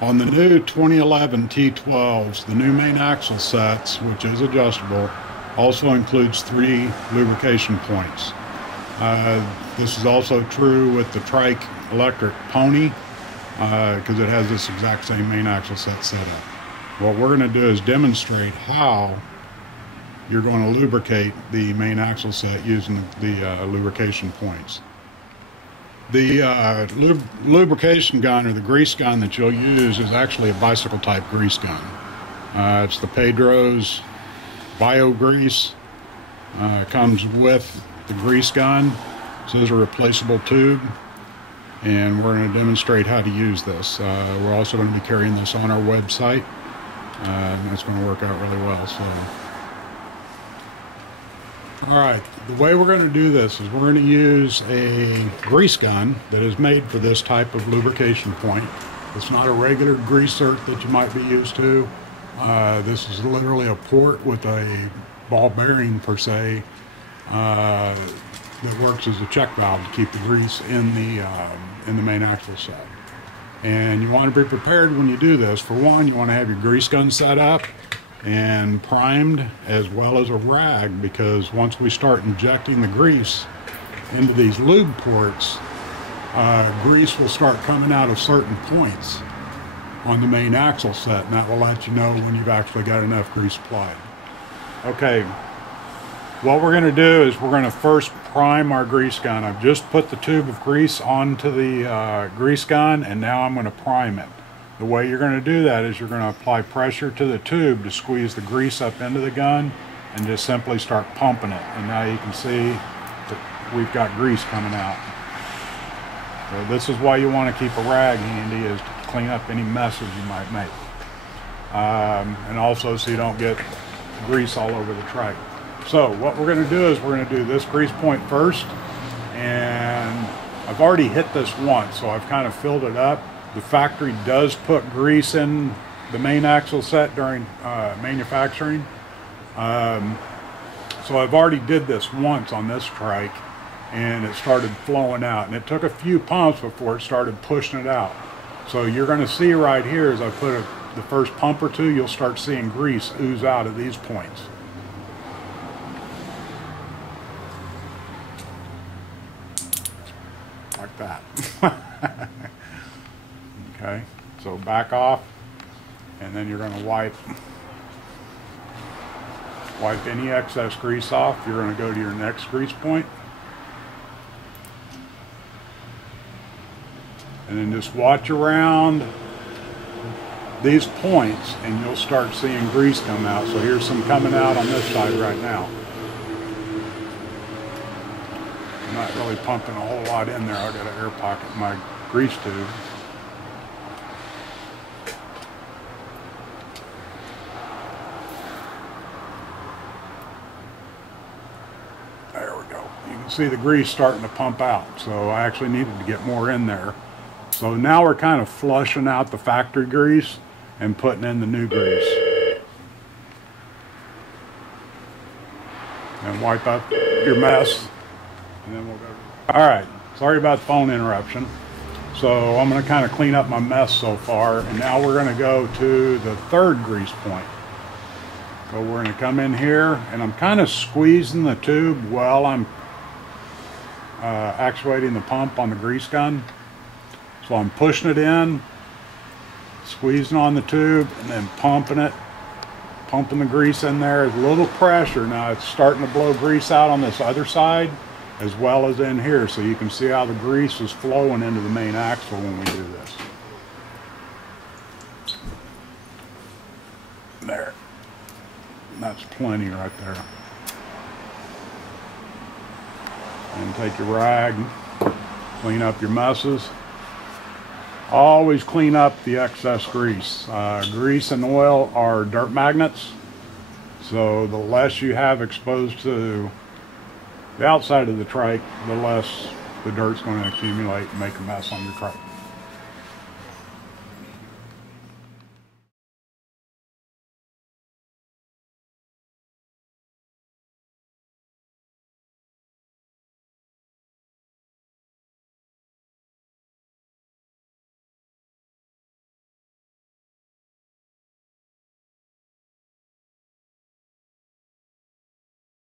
On the new 2011 T12s, the new main axle sets, which is adjustable, also includes 3 lubrication points. This is also true with the Trikke electric Pon-E, because it has this exact same main axle set up. What we're going to do is demonstrate how you're going to lubricate the main axle set using the lubrication points. The lubrication gun, or the grease gun that you'll use, is actually a bicycle type grease gun. It's the Pedro's Bio Grease. It comes with the grease gun. This is a replaceable tube, and we're going to demonstrate how to use this. We're also going to be carrying this on our website, and it's going to work out really well. Alright, the way we're going to do this is we're going to use a grease gun that is made for this type of lubrication point. It's not a regular grease zerk that you might be used to. This is literally a port with a ball bearing, per se, that works as a check valve to keep the grease in the main axle set. And you want to be prepared when you do this. For one, you want to have your grease gun set up and primed, as well as a rag, because once we start injecting the grease into these lube ports, grease will start coming out of certain points on the main axle set, and that will let you know when you've actually got enough grease applied. Okay, what we're going to do is we're going to first prime our grease gun. I've just put the tube of grease onto the grease gun, and now I'm going to prime it. The way you're going to do that is you're going to apply pressure to the tube to squeeze the grease up into the gun, and just simply start pumping it. And now you can see that we've got grease coming out. So this is why you want to keep a rag handy, is to clean up any messes you might make. And also so you don't get grease all over the trike. So what we're going to do is we're going to do this grease point first, and I've already hit this once, so I've kind of filled it up. The factory does put grease in the main axle set during manufacturing. So I've already did this once on this trike, and it started flowing out. And it took a few pumps before it started pushing it out. So you're going to see right here, as I put the first pump or two, you'll start seeing grease ooze out of these points. Like that. Okay, so back off, and then you're going to wipe any excess grease off. You're going to go to your next grease point, and then just watch around these points, and you'll start seeing grease come out. So here's some coming out on this side right now. I'm not really pumping a whole lot in there. I've got an air pocket in my grease tube. There we go. You can see the grease starting to pump out. So I actually needed to get more in there. So now we're kind of flushing out the factory grease and putting in the new grease. And wipe up your mess. And then we'll go. All right. Sorry about the phone interruption. So I'm going to kind of clean up my mess so far. And now we're going to go to the third grease point. So we're going to come in here, and I'm kind of squeezing the tube while I'm actuating the pump on the grease gun. So I'm pushing it in, squeezing on the tube, and then pumping it, pumping the grease in there. There's a little pressure. Now it's starting to blow grease out on this other side as well as in here. So you can see how the grease is flowing into the main axle when we do this. There. That's plenty right there. And take your rag, clean up your messes. Always clean up the excess grease. Grease and oil are dirt magnets, so the less you have exposed to the outside of the trike, the less the dirt's going to accumulate and make a mess on your trike.